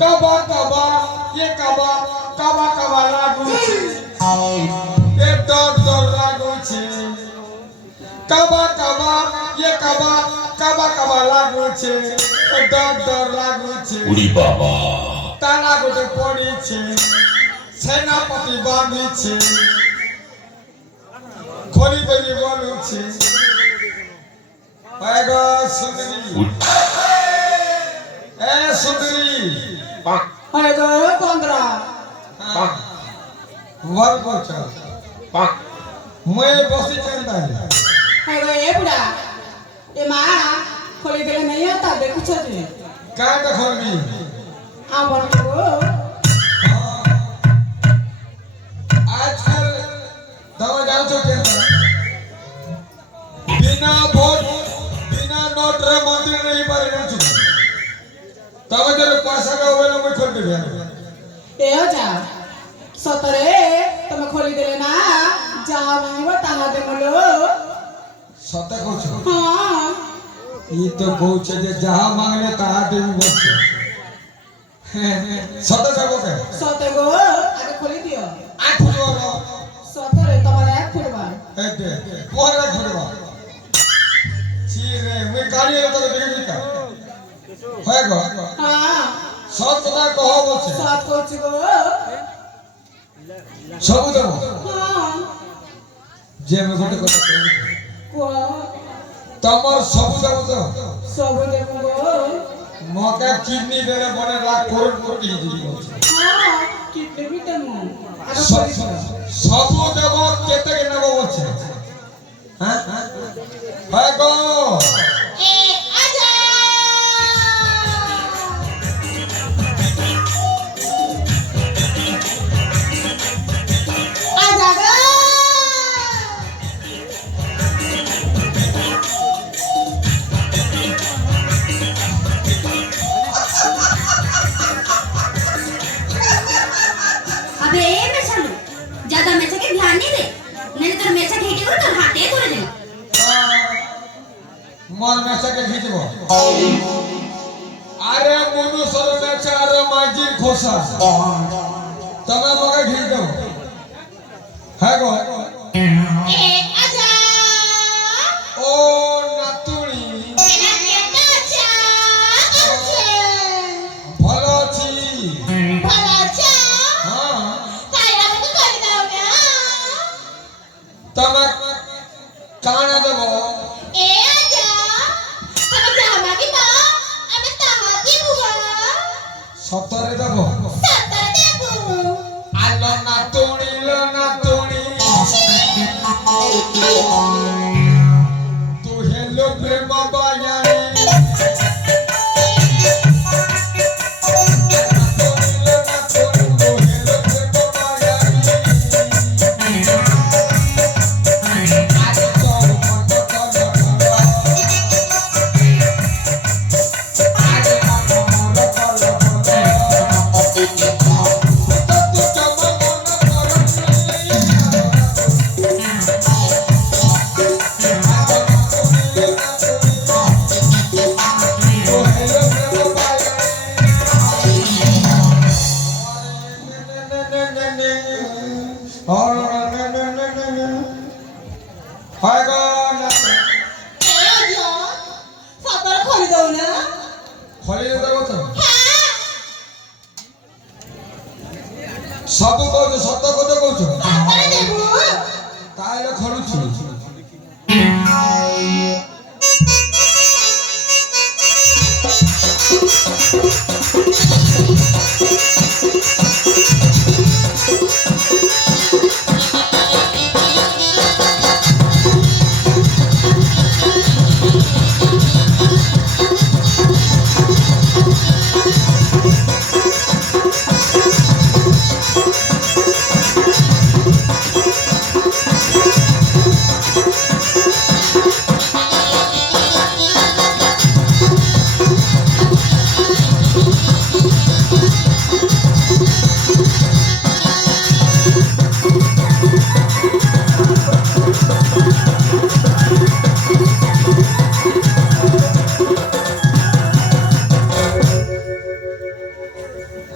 कबा कबा ये कबा कबा कबा लागू छे ए डर डर लागू छे कबा कबा ये कबा कबा कबा लागू छे ए डर डर लागू छे उड़ी बाबा ताला गोटे पड़ी छे सेनापति बांधी छे खोली देवी बोलू छे आएगा सुंदरी ए सुंदरी आएगा पंद्रा वर को चल मैं बसी चलता है आएगा ये बुढ़ा ये माँ खोली देले नहीं आता देखो छोटी क्या देखो भी आमर को आजकल दवा जान चुके हैं बिना वोट बिना नोट रे मंदिर नहीं पर जान चुके तब जब पैसा का होवे ना मैं खोल के दिया ए हो जा सतरे तुम खोली देले ना जहाँ मांगो तहाँ दे मलो सत्य कुछ हाँ ये तो कुछ जे जहाँ मांगले तहाँ दे भी बोलते सत्य सब के सते गो आगे खोली दियो आठ फुटवा सतरे तुम्हारे एक फुटवा ए दे मोहर रख फुटवा चीरे मैं गाड़ी रे तो देखे का है गो हाँ सब কথা কহ বলছে सात कोच गो सब দেব हाँ যে আমি গোটে কথা কই को তোমার सब দেব তো सब देखो गो মকে কিডনি দেলে বনে লাখ করোড় কোটি দিব हाँ कितने भी तमु आगे सब खोली सब দেব কেতে কে নেব বলছে হ্যাঁ হয় গো ए आजा आजा गो अबे मैं चलू ज्यादा मैचा के ध्यान नहीं दे मैंने तेरा मैचा खेटे को तो हाथे धरे दे মন মেছাকে খিচব আরে মনু সরনে চার মাইজির খোসা তবে মকে খিচ দেব হ্যাঁ গো ए आजा ও নাতুনি एना आजा आजा ভালো আছি ভালো আছো হ্যাঁ তাই আমাকে করে দাও না তবে কানা দেব এ আজা তুমি জামা কি না আমি তাহা দিব সতরে দেব সতর দেব আলো নাতুনি লো নাতুনি তু হেলো প্রেম বায়ানি এ আজা সতর করে দাও না খলিয়ে দেব তো হ্যাঁ ସବୁ କହୁଛୁ ସତ କଥା କହୁଛୁ সতর দেব ତାହେଲେ ଖରୁଛୁ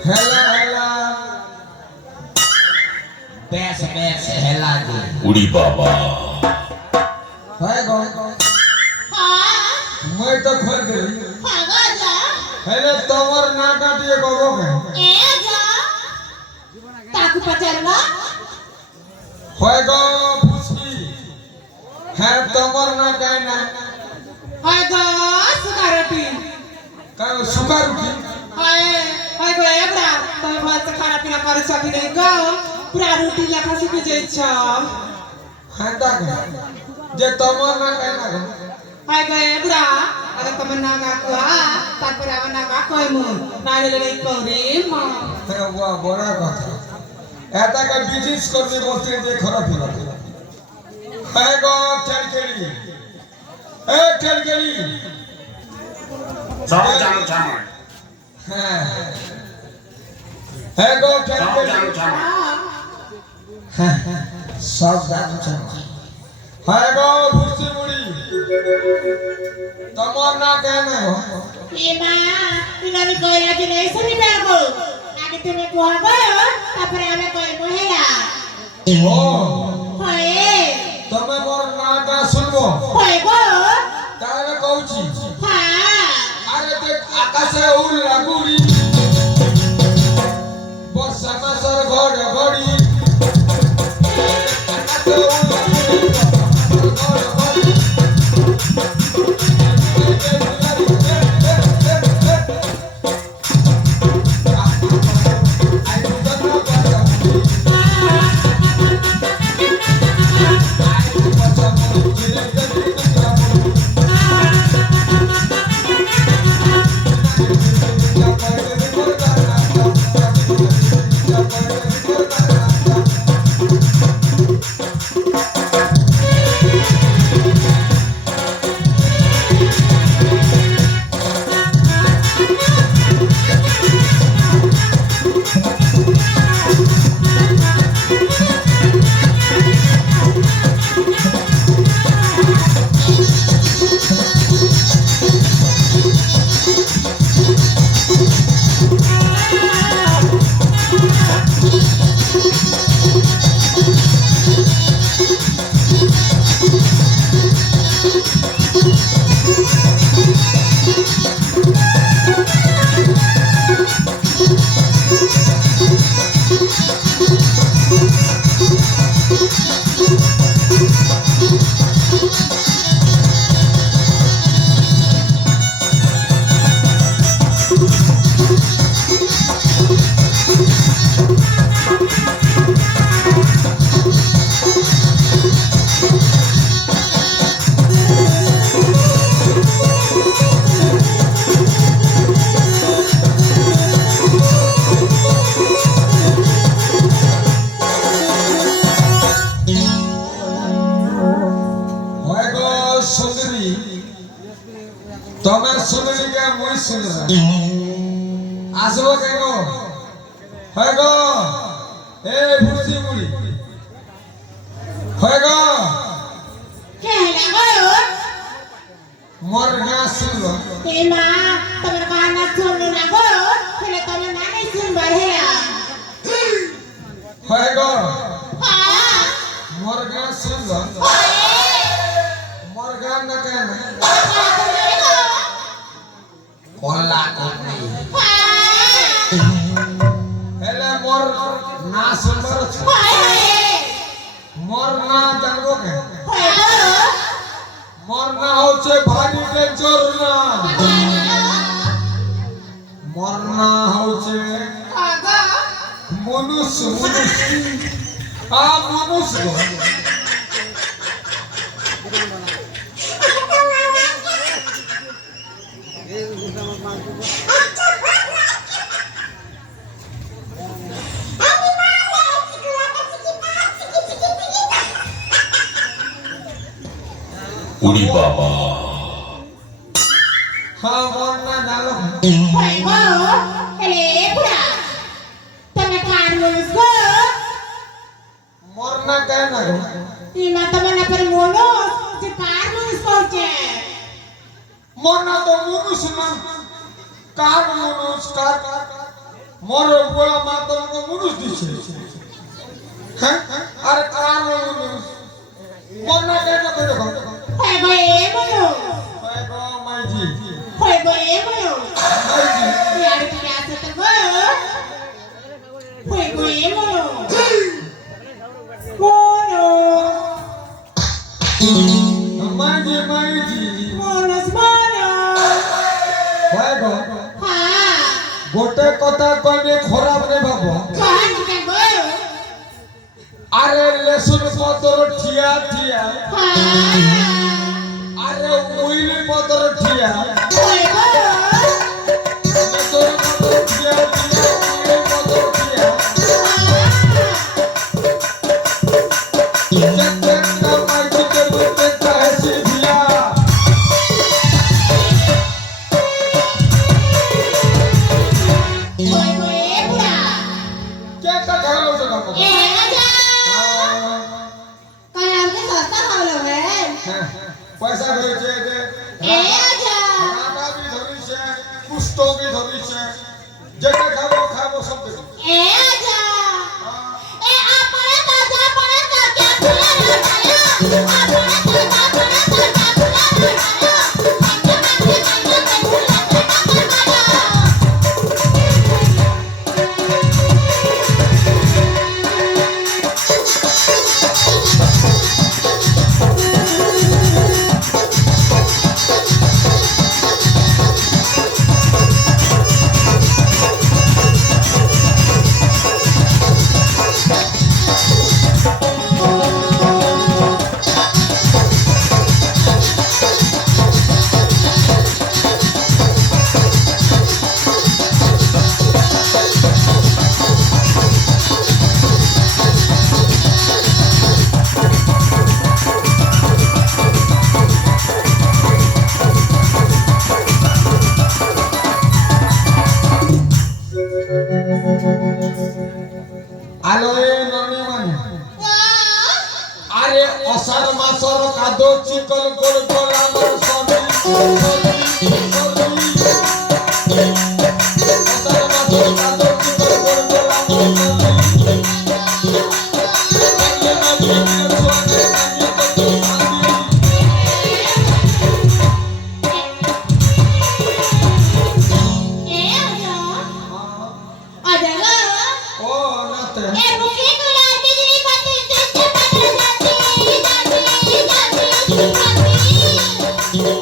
হেলা হেলা বেশ বেশ হেলা দি উড়ি বাবা হয় গো হ্যাঁ মই তো খোল গেলি ভাগা যা হেলে তোমার নাটা দিয়ে কবো কে এ যা তাকে পচার না হয় গো পুষ্পি হ্যাঁ তোমার না কাই না হয় গো সুগারটি কাই সুগার উঠি হয় গো এবড়া তুমি ভাত খানা পিনা করে সকি নেই গো পুরা রুটি লেখা শিখে যাইছ হ্যাঁ ডাক যে তোমার না কাই না গো হয় গো এবড়া আগে তোমার নাগা কোয়া তারপরে আমার নাগা কইমু নাইলে নেই করে মা হ্যাঁ ওয়া বড় কথা এটাকে বিজিস করতে বলতে যে খারাপ হলো হ্যাঁ গো খেলখেলি এ খেলখেলি সব জানো জানো হ্যাঁ হ্যাঁ গো সব খেলখেলি জানো জানো সব জানো হ্যাঁ গো ভুসি মুড়ি তোমার না কেন এমা তুমি আমি কইলা যে নেই শুনি পারবো আগে তুমি কোয়াবো তারপরে আমি কইবো হেলা ও হয় তুমি মোর নাটা শুনবো কইবো তাহলে কହୁছি হ্যাঁ আরে দেখ আকাশে উল লাগুড়ি বর্ষা মাসের ঘড় ঘড়ি আকাশে উল লাগুড়ি ঘড় ঘড়ি হয় গো সুন্দরী তোমার সুন্দরীকে মই সুন্দর আসবো কেন হয় গো এ ভুসি মুড়ি হয় গো হেলা গো মোর না শুনলো এমা তোমার কানা শুনলো না গো তাহলে তোমার নানি শুনবার হেলা হয় গো হ্যাঁ মোর না শুনলো মোর গান না কেন কল্লা কোনি হেলে মোর না শুনবার আছে মোর না জানবো কে মোর না হচ্ছে ভারী ডেঞ্জর না মোর না হচ্ছে মনুষ্য মনুষ্য উড়ি বাবা হ্যাঁ মোর না জানো તમે કાર મોનુસ ગો মোর না কেন ઈમાં તમને પર મોનુસ જે કાર મોનુસ પહોંચે মোর না তো মনুষ্য না কার মনুষ্য কার মোর বুয়া মা তোমাকে মুনুষ দিছে হ্যাঁ আর কার মুনুষ মোর না কেন করে দেখো হয় গো এ বলো হয় গো মাইজি হয় গো এ বলো মাইজি यार তুমি আসো তো গো হয় গো এ বলো বলো মাইজি মাইজি বলো বলো হয় গো হ্যাঁ গোটে কথা কইবে খারাপ রে বাবা কাজ কে গো আরে লেসুন পতর ঠিয়া ঠিয়া হ্যাঁ আরে উইলি পতর ঠিয়া হয় গো লেসুন পতর ঠিয়া ঠিয়া উইলি পতর ঠিয়া চেকটা মাইজি কে বুঝতে চাইছি ভিয়া হয় গো এ বুড়া কে কথা হলো তো কাম এ আজা কানে আমাকে সস্তা খাওয়ালো রে পয়সা ধরেছে দে এ আজা মাটা বি ধরিছে পুষ্ট বি ধরিছে যেটা খাবো খাবো সব দেবো এ আজা এ আপরে তাজা পড়ে তাজা ফুলে লড়ায়া আপরে তাজা পড়ে তাজা ফুলে লড়ায়া আলো এ ননি মানে আরে অসার মাসর কাদো চিকল গোল গোল আমার সবই অসার মাসর কাদো চিকল গোল গোল আমার এ আজা আজা গো ও নাতে এ মুখে গুলা বিজলি পাতি তেজ পাতি জাতি জাতি জাতি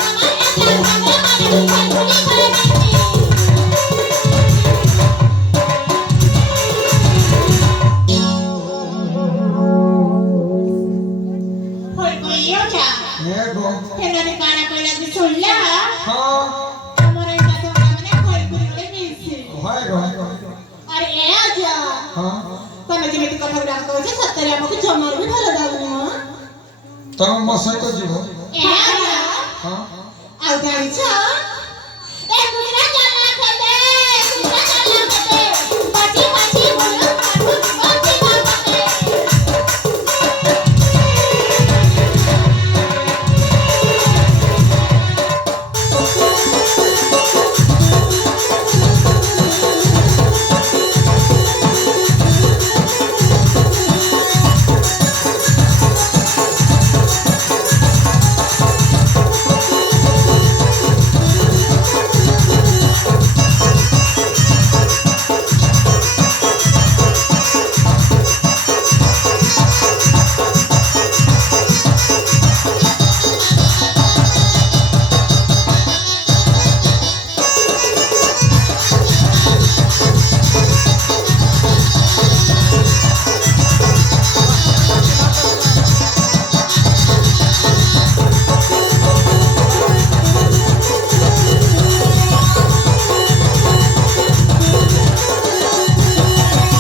আমার একটা ভাগে মানে ফালগুলি করে নাকি হই গই ওটা হে গো হেনারে কানা কইলা যে চললা হ্যাঁ আমার এটা তো মানে ফালগুলি করে নিছে হয় গো আরে এ আজা হ্যাঁ ତମେ ଯେମିତି କଥା ଗୁଡାକ କହୁଛ ସତରେ ଆମକୁ ଜମାରୁ ବି ଭଲ ଲାଗୁନି ମ ତମ ମୋ ସହିତ ଯିବ ଏ ଆଜା ହଁ ଆଉ ଜାଣିଛ